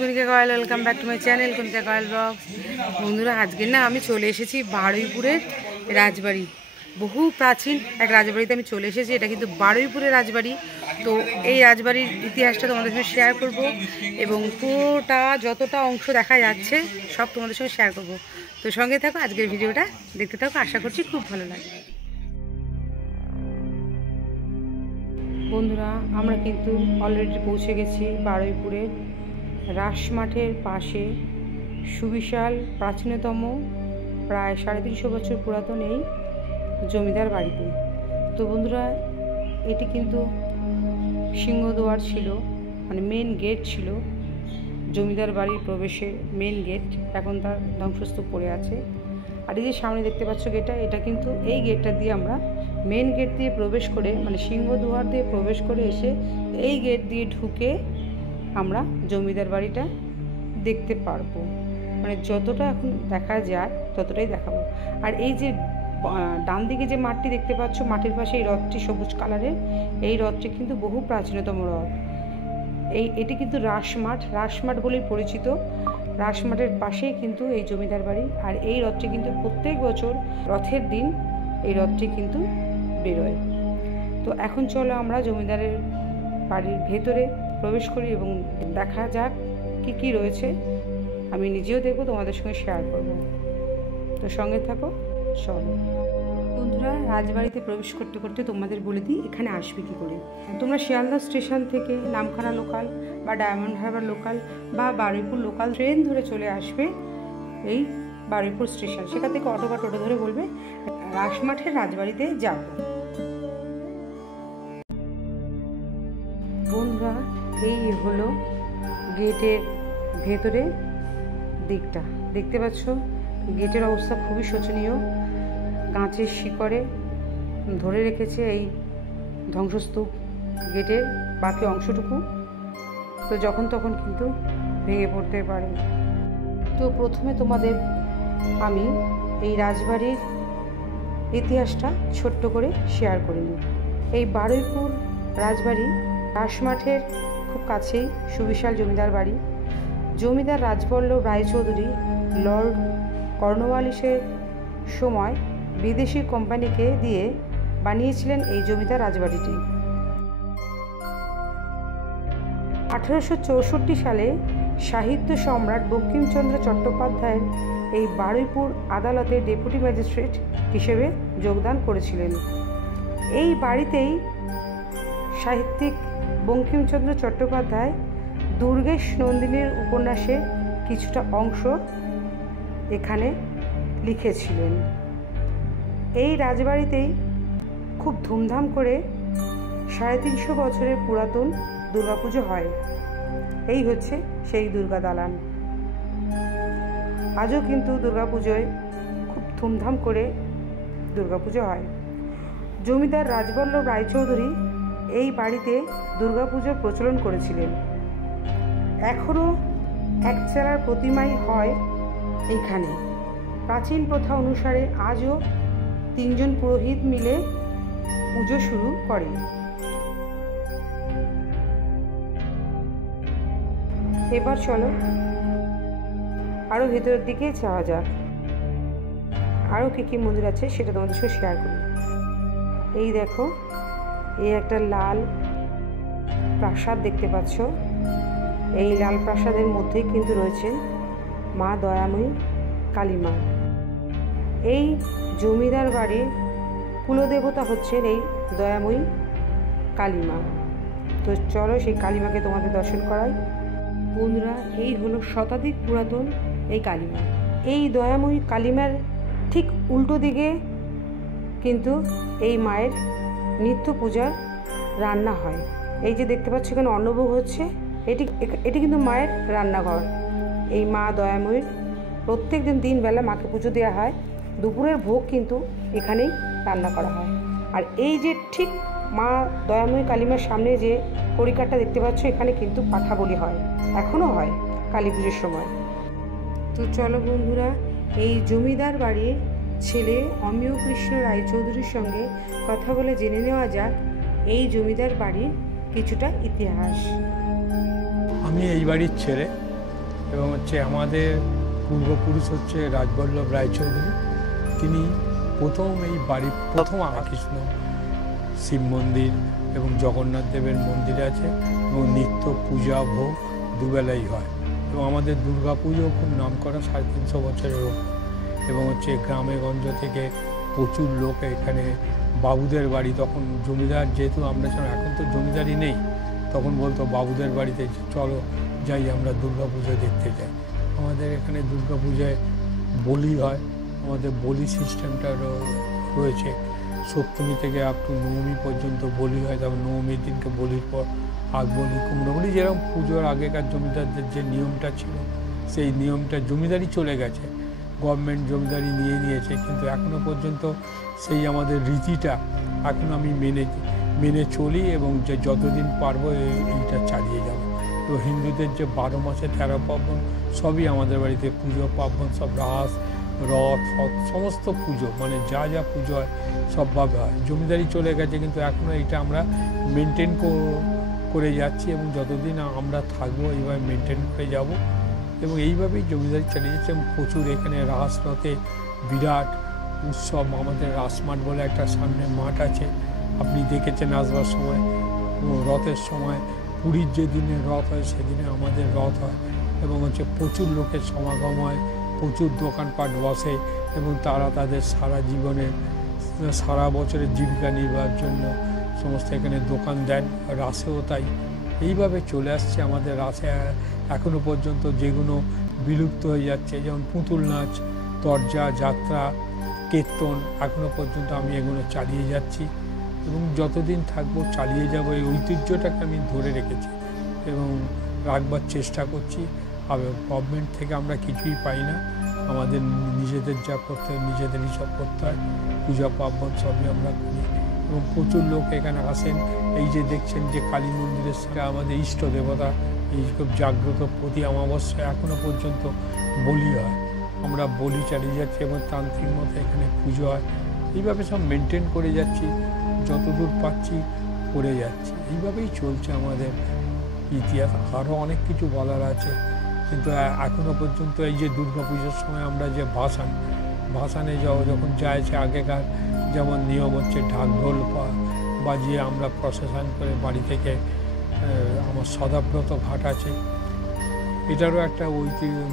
Kanika Kayal, welcome back to my channel Kanika Kayal vlogs. বন্ধুরা, আজকে না আমি চলে এসেছি বারুইপুরের রাজবাড়ি। বহু প্রাচীন এক রাজবাড়িতে আমি চলে এসেছি। এটা কিন্তু বারুইপুরের রাজবাড়ি। তো এই রাজবাড়ির ইতিহাসটা তোমাদের সঙ্গে শেয়ার করব এবং পুরোটা যতটা অংশ দেখা যাচ্ছে সব তোমাদের সঙ্গে শেয়ার করব। তো সঙ্গে থাকো, আজকের ভিডিওটা দেখতে থাকো, আশা করছি খুব ভালো লাগবে। বন্ধুরা, আমরা কিন্তু অলরেডি পৌঁছে গেছি বারুইপুরের রাসমাঠের পাশে সুবিশাল প্রাচীনতম প্রায় 350 বছর পুরাতন এই জমিদার বাড়িতে। তো বন্ধুরা, এটি কিন্তু সিংহদুয়ার ছিল, মানে মেন গেট ছিল জমিদার বাড়ির প্রবেশের মেন গেট। এখন তার ধ্বংসস্তূপ পড়ে আছে। আর এই যে সামনে দেখতে পাচ্ছ গেটটা, এটা কিন্তু এই গেটটা দিয়ে আমরা মেন গেট দিয়ে প্রবেশ করে, মানে সিংহদুয়ার দিয়ে প্রবেশ করে এসে এই গেট দিয়ে ঢুকে আমরা জমিদার বাড়িটা দেখতে পারবো। মানে যতটা এখন দেখা যায় ততটাই দেখাবো। আর এই যে ডান দিকে যে মাঠটি দেখতে পাচ্ছ, মাঠের পাশে এই রথটি সবুজ কালারের, এই রথটি কিন্তু বহু প্রাচীনতম রথ। এটি কিন্তু রাসমাঠ বলেই পরিচিত। রাসমাঠের পাশেই কিন্তু এই জমিদার বাড়ি। আর এই রথটি কিন্তু প্রত্যেক বছর রথের দিন এই রথটি কিন্তু বেরোয়। তো এখন চলো আমরা জমিদারের বাড়ির ভেতরে প্রবেশ করি এবং দেখা যাক কি কি রয়েছে। আমি নিজেও দেখবো, তোমাদের সঙ্গে শেয়ার করব। তো সঙ্গে থাকো, চলো। বন্ধুরা, রাজবাড়িতে প্রবেশ করতে করতে তোমাদের বলে দিই এখানে আসবে কী করে। তোমরা শিয়ালদা স্টেশন থেকে নামখানা লোকাল বা ডায়মন্ড হারবার লোকাল বা বারুইপুর লোকাল ট্রেন ধরে চলে আসবে এই বারুইপুর স্টেশন। সেখান থেকে অটো বা টোটো ধরে বলবে রাসমাঠের রাজবাড়িতে যাব। বন্ধুরা, এই হলো গেটের ভেতরে দিকটা, দেখতে পাচ্ছ গেটের অবস্থা খুবই শোচনীয়। কাঁচের শিকড়ে ধরে রেখেছে এই ধ্বংসস্তূপ গেটের বাকি অংশটুকু। তো যখন তখন কিন্তু ভেঙে পড়তে পারে। তো প্রথমে তোমাদের আমি এই রাজবাড়ির ইতিহাসটা ছোট্ট করে শেয়ার করে নিই। এই বারুইপুর রাজবাড়ি রাসমাঠের খুব কাছেই সুবিশাল জমিদার বাড়ি। জমিদার রাজবল্লভ রায়চৌধুরী লর্ড কর্নওয়ালিসের সময় বিদেশি কোম্পানিকে দিয়ে বানিয়েছিলেন এই জমিদার রাজবাড়িটি। 1864 সালে সাহিত্য সম্রাট বঙ্কিমচন্দ্র চট্টোপাধ্যায়ের এই বারুইপুর আদালতে ডেপুটি ম্যাজিস্ট্রেট হিসেবে যোগদান করেছিলেন। এই বাড়িতেই সাহিত্যিক বঙ্কিমচন্দ্র চট্টোপাধ্যায় দুর্গেশ নন্দিনীর উপন্যাসের কিছুটা অংশ এখানে লিখেছিলেন। এই রাজবাড়িতেই খুব ধুমধাম করে 350 বছরের পুরাতন দুর্গাপুজো হয়। এই হচ্ছে সেই দুর্গা দালান। আজও কিন্তু দুর্গাপুজোয় খুব ধুমধাম করে দুর্গাপুজো হয়। জমিদার রাজবল্লভ রায়চৌধুরী এই বাড়িতে দুর্গাপুজোর প্রচলন করেছিলেন। এখনও একচালার প্রতিমাই হয় এইখানে। প্রাচীন প্রথা অনুসারে আজও 3 জন পুরোহিত মিলে পুজো শুরু করে। এবার চলো আরও ভেতরের দিকে যাওয়া যাক। আরও কী কী মন্দির আছে সেটা তোমাদের সাথে শেয়ার করি। এই দেখো, এই একটা লাল প্রাসাদ দেখতে পাচ্ছ। এই লাল প্রাসাদের মধ্যেই কিন্তু রয়েছে মা দয়াময়ী কালীমা। এই জমিদার বাড়ির কুলদেবতা হচ্ছেন এই দয়াময়ী কালীমা। তো চলো সেই কালীমাকে তোমাদের দর্শন করাই। বন্ধুরা, এই হলো শতাধিক পুরাতন এই কালীমা। এই দয়াময়ী কালীমার ঠিক উল্টো দিকে কিন্তু এই মায়ের নিত্য পূজার রান্না হয়। এই যে দেখতে পাচ্ছ এখানে অন্নভোগ হচ্ছে, এটি কিন্তু মায়ের রান্নাঘর। এই মা দয়াময়ীর প্রত্যেক দিন বেলা মাকে পুজো দেওয়া হয়। দুপুরের ভোগ কিন্তু এখানেই রান্না করা হয়। আর এই যে ঠিক মা দয়াময়ী কালীমার সামনে যে কড়িকাঠটা দেখতে পাচ্ছ, এখানে কিন্তু পাঠা বলি হয়, এখনও হয় কালী পুজোর সময়। তো চলো বন্ধুরা, এই জমিদার বাড়ির ছেলে অমিয় কৃষ্ণ রায়চৌধুরীর সঙ্গে কথা বলে জেনে নেওয়া যাক এই জমিদার বাড়ির কিছুটা ইতিহাস। আমি এই বাড়ির ছেলে এবং হচ্ছে আমাদের পূর্বপুরুষ হচ্ছে রাজবল্লভ রায়চৌধুরী। তিনি প্রথম এই বাড়ির প্রথম কৃষ্ণ শিব মন্দির এবং জগন্নাথ দেবের মন্দির আছে এবং নিত্য পূজা ভোগ দুবেলাই হয় এবং আমাদের দুর্গা পুজো খুব নাম করা 350 বছরের ওপর। এবং হচ্ছে গ্রামে গঞ্জ থেকে প্রচুর লোক এখানে বাবুদের বাড়ি, তখন জমিদার যেহেতু আমরা এখন তো জমিদারি নেই, তখন বলতো বাবুদের বাড়িতে চলো যাই আমরা দুর্গা পুজো দেখতে যাই। আমাদের এখানে দুর্গা পূজায় বলি হয়, আমাদের বলি সিস্টেমটা রয়েছে। সপ্তমী থেকে আপ টু নবমী পর্যন্ত বলি হয়, তারপর নবমীর দিনকে বলির পর আগ বলি, কুমড়ো বলি, যেরকম পুজোর আগেকার জমিদারদের যে নিয়মটা ছিল সেই নিয়মটা জমিদারি চলে গেছে, গভর্নমেন্ট জমিদারি নিয়ে নিয়েছে, কিন্তু এখনও পর্যন্ত সেই আমাদের রীতিটা এখন আমি মেনে চলি এবং যে যতদিন পারবো এইটা চালিয়ে যাব। তো হিন্দুদের যে 12 মাসে 13 পার্বণ সবই আমাদের বাড়িতে পুজো পার্বণ সব রাস রথ সমস্ত পুজো, মানে যা যা পুজো হয় সবভাবে হয়। জমিদারি চলে গেছে কিন্তু এখনও এইটা আমরা মেনটেন করে যাচ্ছি এবং যতদিন আমরা থাকবো এইভাবে মেনটেন করে যাব এবং এইভাবেই জমিদারি চালিয়ে যাচ্ছে। এবং প্রচুর এখানে রাস রথে বিরাট উৎসব, আমাদের রাসমাঠ বলে একটা সামনে মাঠ আছে, আপনি দেখেছেন আসবার সময়। রথের সময় পুরীর যে দিনে রথ হয় সেদিনে আমাদের রথ হয় এবং হচ্ছে প্রচুর লোকের সমাগম হয়, প্রচুর দোকানপাট বসে এবং তারা তাদের সারা জীবনের সারা বছরের জীবিকা নির্বাহের জন্য সমস্ত এখানে দোকান দেন। রাসেও তাই এইভাবে চলে আসছে আমাদের রাসে এখনও পর্যন্ত, যেগুলো বিলুপ্ত হয়ে যাচ্ছে, যেমন পুতুল নাচ, তরজা, যাত্রা, কীর্তন, এখনও পর্যন্ত আমি এগুলো চালিয়ে যাচ্ছি এবং যতদিন থাকবো চালিয়ে যাব। এই ঐতিহ্যটাকে আমি ধরে রেখেছি এবং রাখবার চেষ্টা করছি। আর গভর্নমেন্ট থেকে আমরা কিছুই পাই না, আমাদের নিজেদের যা করতে হয় নিজেদের হিসাব করতে হয়। পূজা পার্বণ সবই আমরা করি এবং প্রচুর লোক এখানে আসেন। এই যে দেখছেন যে কালী মন্দিরের সাথে আমাদের ইষ্ট দেবতা, এই খুব জাগ্রত, প্রতি অমাবস্যায় এখনও পর্যন্ত বলি হয়, আমরা বলি চালিয়ে যাচ্ছি এবং তান্ত্রিক মতো এখানে পুজো হয়। এইভাবে সব মেনটেন করে যাচ্ছি, যতদূর পাচ্ছি করে যাচ্ছি। এইভাবেই চলছে আমাদের ইতিহাস। আরও অনেক কিছু বলার আছে কিন্তু এখনও পর্যন্ত এই যে দুর্গা পুজোর সময় আমরা যে ভাসানে যখন যাইছে, আগেকার যেমন নিয়ম হচ্ছে ঢাক ঢোল বাজিয়ে আমরা প্রসেশন করে বাড়ি থেকে, আমার সদাব্রত ঘাট আছে, এটারও একটা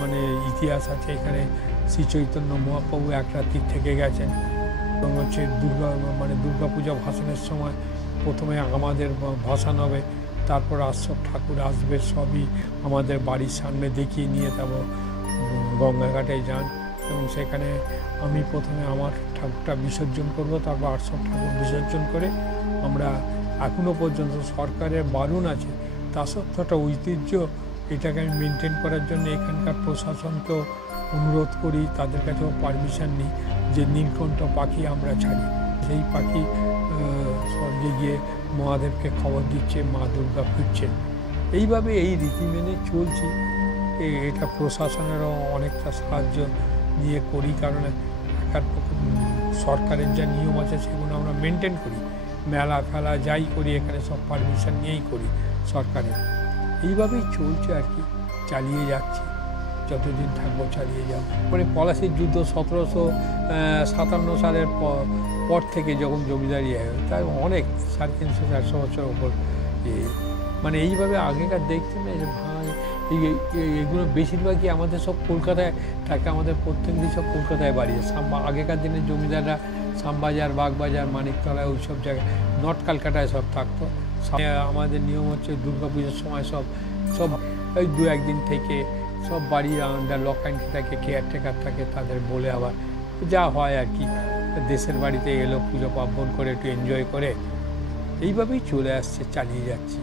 মানে ইতিহাস আছে। এখানে শ্রী চৈতন্য মহাপ্রভু এক রাত্রি থেকে গেছেন এবং হচ্ছে দুর্গা পূজা ভাসানের সময় প্রথমে আমাদের ভাসান হবে, তারপর সব ঠাকুর আসবে, সবই আমাদের বাড়ির সামনে দেখিয়ে নিয়ে তারপর গঙ্গাঘাটে যান এবং সেখানে আমি প্রথমে আমার ঠাকুরটা বিসর্জন করব, তারপর 800 ঠাকুর বিসর্জন করে আমরা এখনও পর্যন্ত সরকারের বারণ আছে, তা সত্ত্বেও একটা ঐতিহ্য, এটাকে আমি মেনটেন করার জন্য এখানকার প্রশাসনকেও অনুরোধ করি, তাদের কাছেও পারমিশন নিই যে নীলকণ্ঠ পাখি আমরা ছাড়ি। সেই পাখি স্বর্গে গিয়ে মহাদেবকে খবর দিচ্ছে মা দুর্গা ফিরছেন। এইভাবে এই রীতি মেনে চলছি। এটা প্রশাসনেরও অনেকটা সাহায্য নিয়ে করি, কারণ সরকারের যা নিয়ম আছে সেগুলো আমরা মেনটেন করি। মেলা ফেলা যাই করি এখানে সব পারমিশন নিয়েই করি সরকারের। এইভাবেই চলছে আর কি, চালিয়ে যাচ্ছি, যতদিন থাকবো চালিয়ে যাব। পরে পলাশির যুদ্ধ 1757 সালের পর থেকে যখন জমিদারি তাই অনেক 350-400 বছর ওপর মানে এইভাবে আগেকার দেখছেন না যে এগুলো বেশিরভাগই আমাদের সব কলকাতায় থাকে, আমাদের প্রত্যেক দিন সব কলকাতায় বাড়ি। আগেকার দিনের জমিদাররা শ্যামবাজার, বাগবাজার, মানিকতলায় ওই সব জায়গায়, নর্থ ক্যালকাটায় সব থাকতো। আমাদের নিয়ম হচ্ছে দুর্গা পুজোর সময় সব ওই 2-1 দিন থেকে সব বাড়ি আন্ডার লক অ্যান্ড কি থাকে, কেয়ারটেকার থাকে, তাদের বলে আবার যা হয় আর কি, দেশের বাড়িতে এলো পুজো পার্বণ করে একটু এনজয় করে, এইভাবেই চলে আসছে, চালিয়ে যাচ্ছি,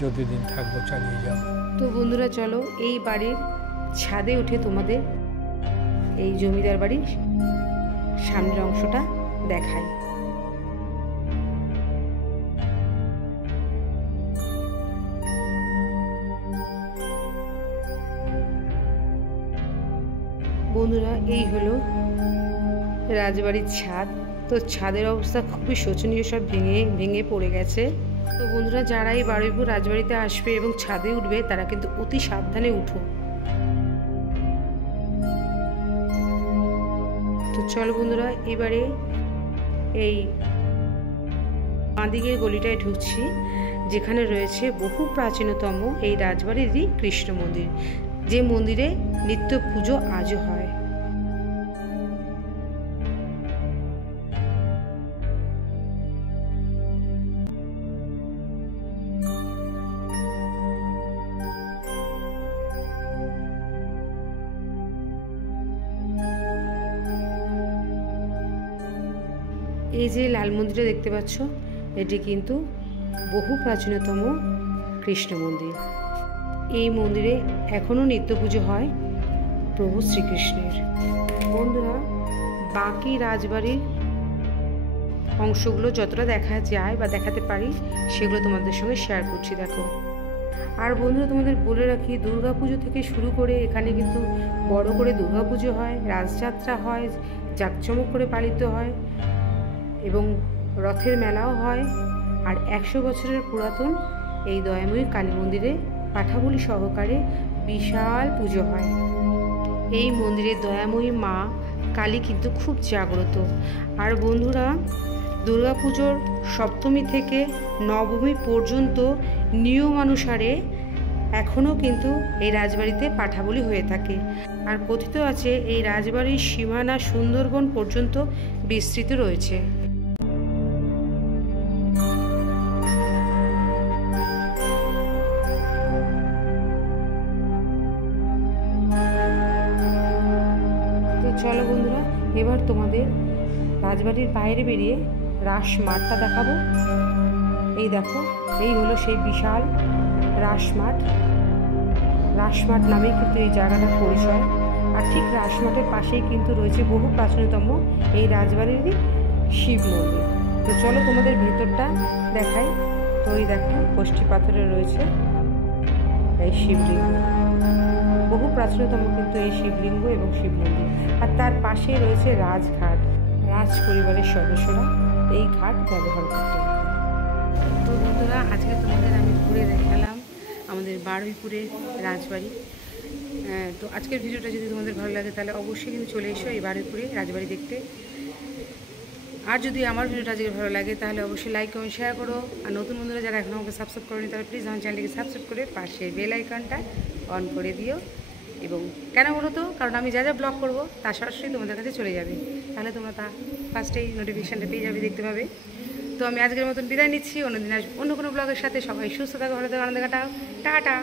যতদিন থাকবো চালিয়ে যাব। তো বন্ধুরা চলো এই বাড়ির ছাদে উঠে তোমাদের এই জমিদার বাড়ির সামনের অংশটা দেখাই। বন্ধুরা এই হলো রাজবাড়ির ছাদ। তো ছাদের অবস্থা খুবই শোচনীয়, সব ভেঙে পড়ে গেছে। তো বন্ধুরা যারা এই বারুইপুর রাজবাড়িতে আসবে এবং ছাদে উঠবে তারা কিন্তু অতি সাবধানে উঠো। তো চলো বন্ধুরা, এবারে এই বাঁদিকের গলিটায় ঢুকছি, যেখানে রয়েছে বহু প্রাচীনতম এই রাজবাড়িরই কৃষ্ণ মন্দির, যে মন্দিরে নিত্য পুজো আজও হয়। এই যে লাল মন্দিরটা দেখতে পাচ্ছ, এটি কিন্তু বহু প্রাচীনতম কৃষ্ণ মন্দির। এই মন্দিরে এখনও নিত্য পুজো হয় প্রভু শ্রীকৃষ্ণের। বন্ধুরা, বাকি রাজবাড়ির অংশগুলো যতটা দেখা যায় বা দেখাতে পারি সেগুলো তোমাদের সঙ্গে শেয়ার করছি, দেখো। আর বন্ধুরা, তোমাদের বলে রাখি, দুর্গাপুজো থেকে শুরু করে এখানে কিন্তু বড় করে দুর্গাপুজো হয়, রাজযাত্রা হয়, জাঁকজমক করে পালিত হয় এবং রথের মেলাও হয়। আর 100 বছরের পুরাতন এই দয়াময়ী কালী মন্দিরে পাঠাবলি সহকারে বিশাল পুজো হয়। এই মন্দিরে দয়াময়ী মা কালী কিন্তু খুব জাগ্রত। আর বন্ধুরা, দুর্গাপুজোর সপ্তমী থেকে নবমী পর্যন্ত নিয়মানুসারে এখনও কিন্তু এই রাজবাড়িতে পাঠাবলি হয়ে থাকে। আর কথিত আছে এই রাজবাড়ির সীমানা সুন্দরবন পর্যন্ত বিস্তৃত রয়েছে। চলো বন্ধুরা, এবার তোমাদের রাজবাড়ির বাইরে বেরিয়ে রাস মাঠটা দেখাবো। এই দেখো, এই হলো সেই বিশাল রাসমাঠ। রাসমাঠ নামেই কিন্তু এই জায়গাটার পরিচয়। আর ঠিক রাসমাঠের পাশেই কিন্তু রয়েছে বহু প্রাচীনতম এই রাজবাড়িরই শিব মন্দির। তো চলো তোমাদের ভেতরটা দেখাই। তো এই দেখো, কষ্টি পাথরে রয়েছে এই শিবলিঙ্গ, বহু প্রাচীনতম কিন্তু এই শিবলিঙ্গ এবং শিব মন্দির। আর তার পাশে রয়েছে রাজঘাট। রাজ পরিবারের সদস্যরা এই ঘাট ব্যবহার করতেন। তো বন্ধুরা, আজকে তোমাদের আমি ঘুরে দেখালাম আমাদের বারুইপুরের রাজবাড়ি। তো আজকের ভিডিওটা যদি তোমাদের ভালো লাগে তাহলে অবশ্যই কিন্তু চলে এসো এই বারুইপুরে রাজবাড়ি দেখতে। আর যদি আমার ভিডিওটা আজকে ভালো লাগে তাহলে অবশ্যই লাইক কমেন্ট শেয়ার করো। আর নতুন বন্ধুরা যারা এখনও আমাকে সাবস্ক্রাইব করেনি তাহলে প্লিজ আমার চ্যানেলটিকে সাবস্ক্রাইব করে পাশে বেল আইকনটা অন করে দিও। এবং কেন বলো তো, কারণ আমি যা যা ব্লগ করবো তা সরাসরি তোমাদের কাছে চলে যাবে, তাহলে তোমরা তা ফার্স্টেই নোটিফিকেশানটা পেয়ে যাবে, দেখতে পাবে। তো আমি আজকের মতন বিদায় নিচ্ছি, অন্যদিন আসবো অন্য কোনো ব্লগের সাথে। সবাই সুস্থ থাকো, ভালো থাকো, আনন্দ কাটাও। টাটা।